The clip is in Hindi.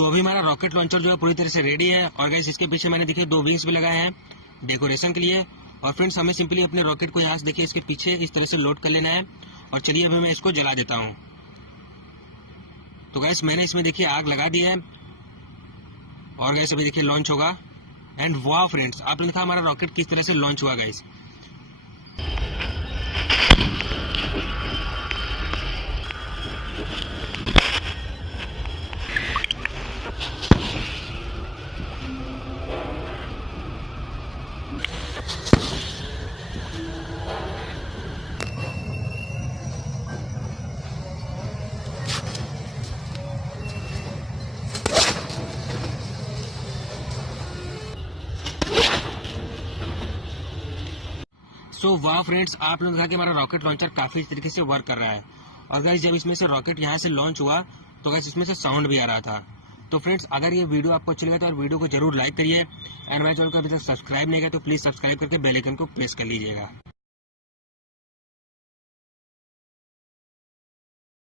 तो अभी हमारा रॉकेट लॉन्चर जो है पूरी तरह से रेडी है। और गाइस इसके पीछे मैंने देखिए 2 विंग्स भी लगाए हैं डेकोरेशन के लिए। और फ्रेंड्स हमें सिंपली अपने रॉकेट को यहाँ से देखिए इसके पीछे इस तरह से लोड कर लेना है। और चलिए अभी मैं इसको जला देता हूँ। तो गाइस मैंने इसमें देखिए आग लगा दी है और गाइस अभी देखिए लॉन्च होगा। एंड वाह फ्रेंड्स, आपने देखा हमारा रॉकेट किस तरह से लॉन्च हुआ गाइस। सो वाह फ्रेंड्स, आप लोगों ने देखा कि हमारा रॉकेट लॉन्चर काफी तरीके से वर्क कर रहा है। और गाइस जब इसमें से रॉकेट यहाँ से लॉन्च हुआ तो गाइस इसमें से साउंड भी आ रहा था। तो फ्रेंड्स अगर ये वीडियो आपको अच्छी लगा तो वीडियो को जरूर लाइक करिए। एंड मेरे चैनल को अभी तक सब्सक्राइब नहीं किया तो प्लीज सब्सक्राइब करके बेल आइकन को प्रेस कर लीजिएगा।